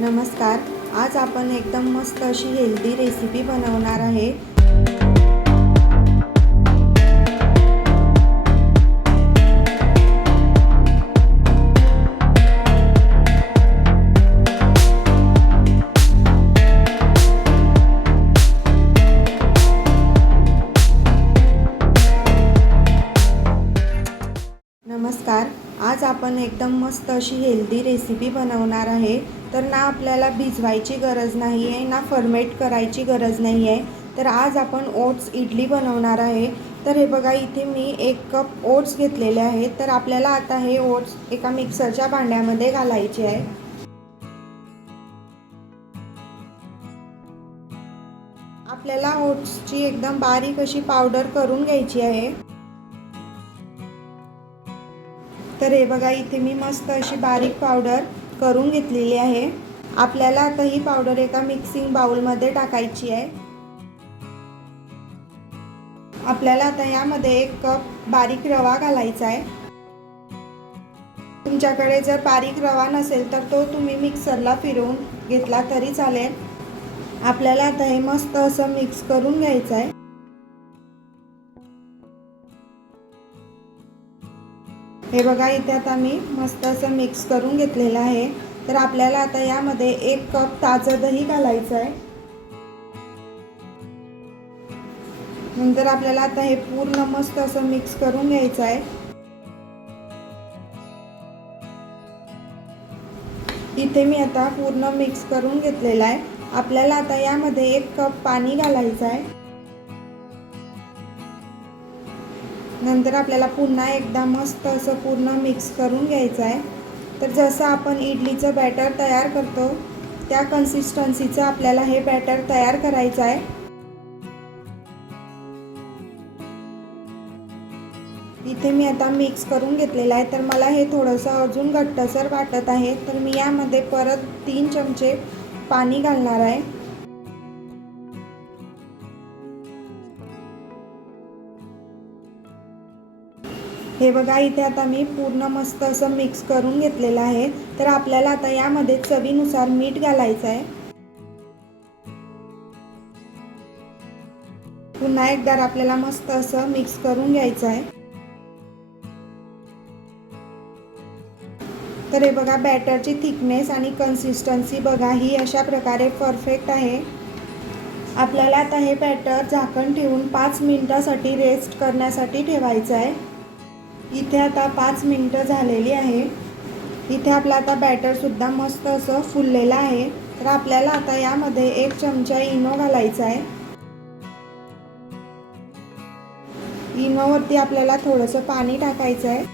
नमस्कार. आज आपण एकदम मस्त अशी हेल्दी रेसिपी बनवणार आहे. नमस्कार. आज आपण एकदम मस्त अशी हेल्दी रेसिपी बनवणार आहे. तर ना आपल्याला भिजवायची गरज नाही आहे, ना फर्मेट करायची गरज नाही आहे. तर आज आपण ओट्स इडली बनवणार आहे. तर हे बघा, इथे मी 1 कप ओट्स घेतलेले आहेत. तर आपल्याला आता हे ओट्स एका मिक्सरच्या भांड्यामध्ये घालायचे आहे. आपल्याला ओट्सची एकदम बारीक अशी पावडर करून घ्यायची आहे. तर हे बघा, इथे मी मस्त अशी बारीक पावडर करून घेतलेली आहे. आपल्याला आता ही पावडर एका मिक्सिंग बाउलमध्ये टाकायची आहे. आपल्याला आता यामध्ये 1 कप बारीक रवा घालायचा आहे. तुमच्याकडे जर बारीक रवा नसेल तर तो तुम्ही मिक्सरला फिरवून घेतला तरी चालेल. आपल्याला आता हे मस्त असं मिक्स करून घ्यायचं आहे. हे बघा, इथे आता मी मस्त असं मिक्स करून घेतलेलं आहे. तर आपल्याला आता यामध्ये 1 कप ताजं दही घालायचं आहे. नंतर आपल्याला आता हे पूर्ण मस्त असं मिक्स करून घ्यायचं आहे. इथे मी आता पूर्ण मिक्स करून घेतलेलं आहे. आपल्याला आता यामध्ये 1 कप पाणी घालायचं आहे. नंतर आपल्याला पुन्हा एकदा मस्त असं पूर्ण मिक्स करून घ्यायचं आहे. तर जसं आपण इडलीचं बॅटर तयार करतो त्या कन्सिस्टन्सीचं आपल्याला हे बॅटर तयार करायचं आहे. इथे मी आता मिक्स करून घेतलेलं आहे. तर मला हे थोडंसं अजून घट्टसर वाटत आहे. तर मी यामध्ये परत 3 चमचे पाणी घालणार आहे. हे बघा, इथे आता मी पूर्ण मस्त असं मिक्स करून घेतलेलं आहे. तर आपल्याला आता यामध्ये चवीनुसार मीठ घालायचं आहे. पुन्हा एकदा आपल्याला मस्त असं मिक्स करून घ्यायचं आहे. तर हे बघा, बॅटरची थिकनेस आणि कन्सिस्टन्सी बघा, ही अशा प्रकारे परफेक्ट आहे. आपल्याला आता हे बॅटर झाकण ठेवून 5 मिनिटासाठी रेस्ट करण्यासाठी ठेवायचं आहे. इथे आता 5 मिनिटं झालेली आहे. इथे आपला आता बॅटर सुद्धा मस्त असं फुललेलं आहे. तर आपल्याला आता यामध्ये 1 चमचा इनो घालायचा आहे. इनोवरती आपल्याला थोडंसं पाणी टाकायचं आहे.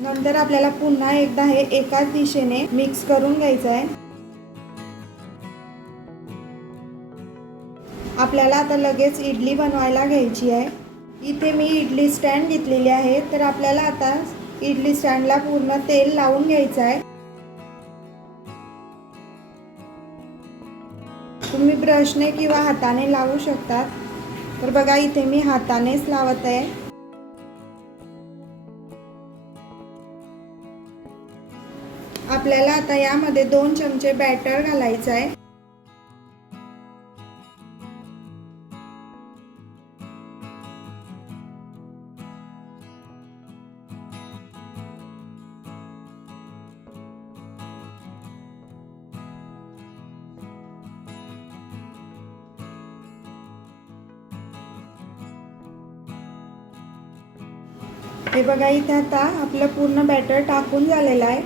नंतर आपल्याला पुन्हा एकदा हे एकाच दिशेने मिक्स करून घ्यायचं आहे. आपल्याला आता लगेच इडली बनवायला घ्यायची आहे. इथे मी इडली स्टँड घेतलेली आहे. तर आपल्याला आता इडली स्टँडला पूर्ण तेल लावून घ्यायचं आहे. तुम्ही ब्रशने किंवा हाताने लावू शकता. तर बघा, इथे मी हातानेच लावत आहे. आपल्याला आता यामध्ये 2 चमचे बॅटर घालायचं आहे. हे बघा, इथे आता आपलं पूर्ण बॅटर टाकून झालेलं आहे.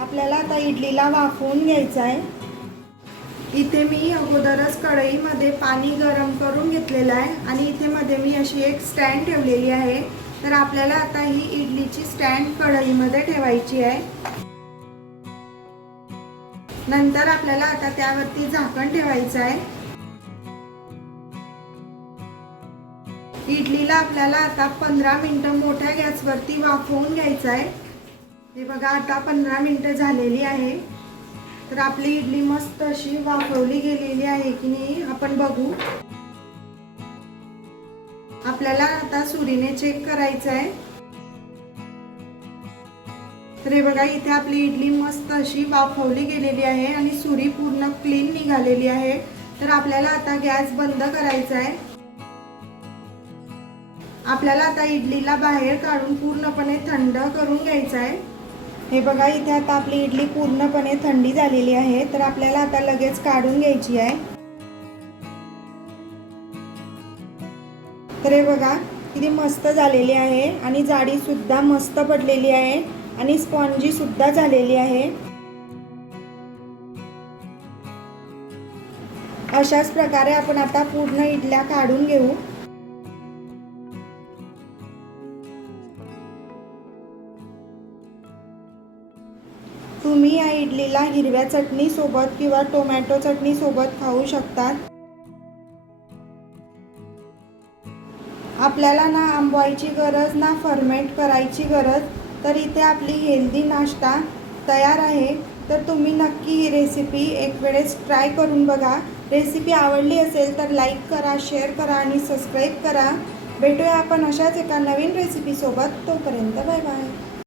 आपल्याला आता इडलीला वाफवून घ्यायचं आहे. इथे मी अगोदरच कढईमध्ये पाणी गरम करून घेतलेलं आहे आणि इथे मध्ये मी अशी एक स्टँड ठेवलेली आहे. तर आपल्याला आता ही इडलीची स्टँड कढईमध्ये ठेवायची आहे. नंतर आपल्याला आता त्यावरती झाकण ठेवायचं आहे. इडलीला आपल्याला आता 15 मिनिटं मोठ्या गॅसवरती वाफवून घ्यायचं आहे. हे बघा, आता 15 मिनिटं झालेली आहे. तर आपली इडली मस्त अशी वाफवली गेलेली आहे की नाही आपण बघू. आपल्याला आता सुरीने चेक करायचं आहे. तर हे बघा, इथे आपली इडली मस्त अशी वाफवली गेलेली आहे आणि सुरी पूर्ण क्लीन निघालेली आहे। तर आपल्याला आता गॅस बंद करायचा आहे। आपल्याला आता इडलीला बाहेर काढून पूर्णपणे थंड करून घ्यायचा आहे। हे बघा, इथे आता आपली इडली पूर्णपणे थंडी झालेली आहे। तर आपल्याला आता लगेच काढून घ्यायची आहे। तर हे बघा, किती मस्त झालेली आहे आणि जाडी सुद्धा मस्त पडलेली आहे आणि स्पॉन्जी सुद्धा झालेली आहे। अशाच प्रकारे आपण आता पूर्ण इडल्या काढून घेऊ। तुम्ही या इडलीला हिरव्या चटणी सोबत किंवा टोमॅटो चटणी सोबत खाऊ शकतात। आपल्याला ना आंबवायची गरज ना फर्मेंट करायची गरज। तर इथे आपली हेल्दी नाश्ता तयार आहे। तर तुम्ही नक्की ही रेसिपी एक वेळेस ट्राय करून बघा। रेसिपी आवडली असेल तर लाईक करा, शेअर करा आणि सबस्क्राईब करा। भेटूया आपण अशाच एका नवीन रेसिपीसोबत। तोपर्यंत बाय बाय।